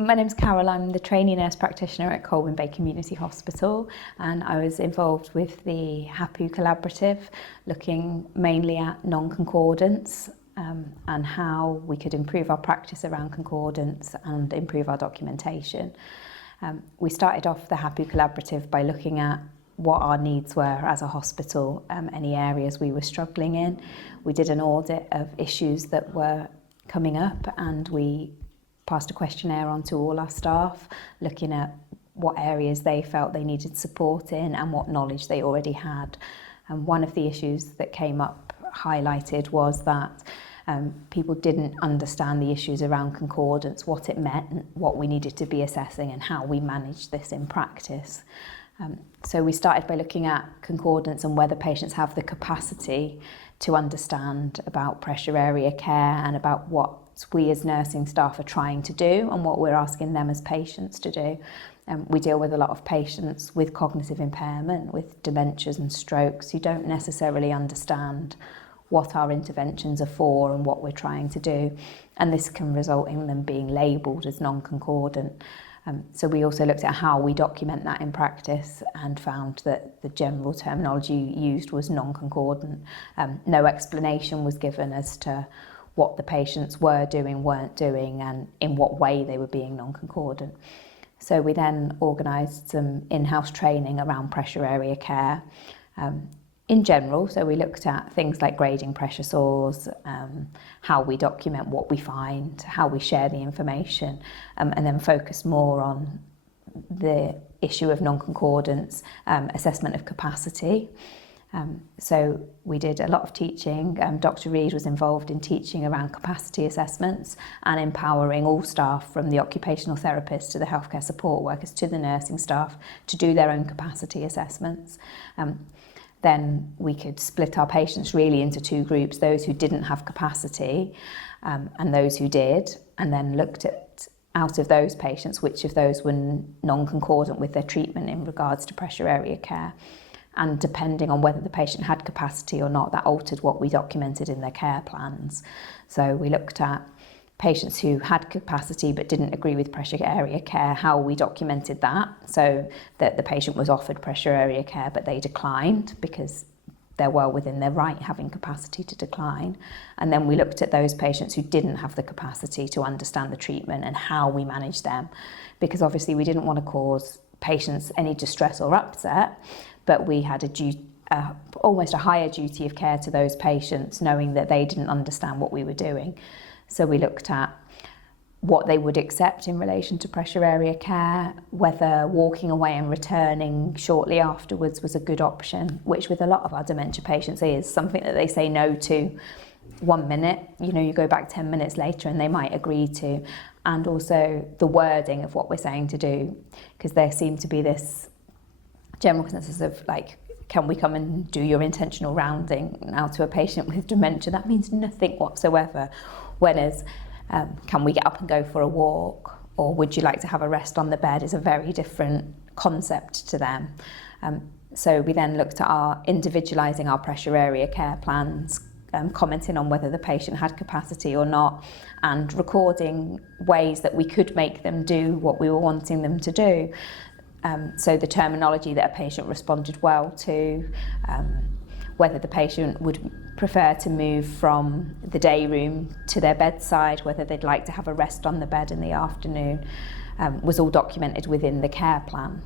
My name's Carol. I'm the trainee nurse practitioner at Colwyn Bay Community Hospital, and I was involved with the HAPU collaborative, looking mainly at non-concordance and how we could improve our practice around concordance and improve our documentation. We started off the HAPU collaborative by looking at what our needs were as a hospital, any areas we were struggling in. We did an audit of issues that were coming up, and we passed a questionnaire on to all our staff, looking at what areas they felt they needed support in and what knowledge they already had. And one of the issues that came up highlighted was that people didn't understand the issues around concordance, what it meant, what we needed to be assessing and how we managed this in practice. So we started by looking at concordance and whether patients have the capacity to understand about pressure area care and about what we as nursing staff are trying to do and what we're asking them as patients to do. We deal with a lot of patients with cognitive impairment, with dementias and strokes, who don't necessarily understand what our interventions are for and what we're trying to do. And this can result in them being labelled as non-concordant. So we also looked at how we document that in practice and found that the general terminology used was non-concordant. No explanation was given as to what the patients were doing, weren't doing, and in what way they were being non-concordant. So we then organised some in-house training around pressure area care in general. So we looked at things like grading pressure sores, how we document what we find, how we share the information, and then focused more on the issue of non-concordance, assessment of capacity. So we did a lot of teaching. Dr. Reid was involved in teaching around capacity assessments and empowering all staff, from the occupational therapists to the healthcare support workers to the nursing staff, to do their own capacity assessments. Then we could split our patients really into two groups, those who didn't have capacity and those who did, and then looked at, out of those patients, which of those were non-concordant with their treatment in regards to pressure area care. And depending on whether the patient had capacity or not, that altered what we documented in their care plans. So we looked at patients who had capacity but didn't agree with pressure area care, how we documented that, so that the patient was offered pressure area care but they declined because they're well within their right having capacity to decline. And then we looked at those patients who didn't have the capacity to understand the treatment and how we managed them, because obviously we didn't want to cause patients any distress or upset, but we had almost a higher duty of care to those patients, knowing that they didn't understand what we were doing. So we looked at what they would accept in relation to pressure area care, whether walking away and returning shortly afterwards was a good option, which with a lot of our dementia patients is something that they say no to 1 minute. You go back 10 minutes later and they might agree to. And also the wording of what we're saying to do, because there seemed to be this general consensus of like, can we come and do your intentional rounding now to a patient with dementia? That means nothing whatsoever. Whereas, can we get up and go for a walk? Or would you like to have a rest on the bed is a very different concept to them. So we then looked at individualising our pressure area care plans, commenting on whether the patient had capacity or not, and recording ways that we could make them do what we were wanting them to do. So the terminology that a patient responded well to, whether the patient would prefer to move from the day room to their bedside, whether they'd like to have a rest on the bed in the afternoon, was all documented within the care plan.